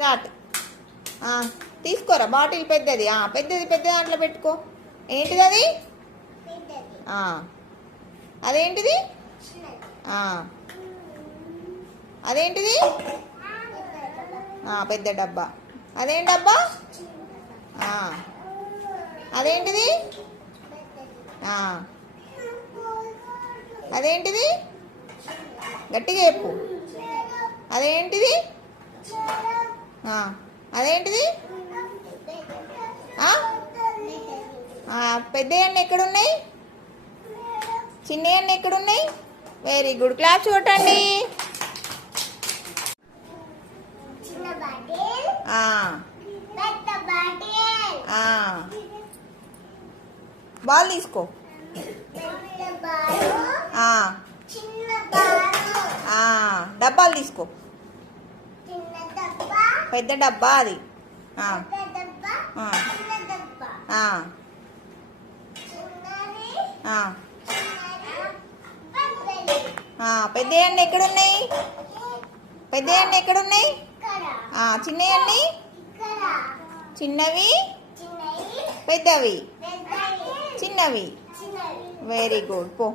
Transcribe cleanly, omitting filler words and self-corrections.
Start. తీసుకోరా bottle పెద్దది. పెద్దది పెద్ద దాంట్లో పెట్టుకో. ఏంటిది అది? అదేంటిది? అదేంటిది? పెద్ద డబ్బా. అదేం డబ్బా? అదేంటిది? అదేంటిది? గట్టిగా చెప్పు. అదేంటిది? అదేంటిది? పెద్ద అన్న ఎక్కడున్నాయి? చిన్న అన్న ఎక్కడున్నాయి? Very good. క్లాస్ కొట్టండి. బాల్ తీసుకో. డబ్బాలు తీసుకో. పెద్ద డబ్బా అది. పెద్ద అన్నీ ఎక్కడున్నాయి? పెద్ద అన్నీ ఎక్కడున్నాయి? చిన్న అన్నీ? చిన్నవి పెద్దవి చిన్నవి. Very good. పో.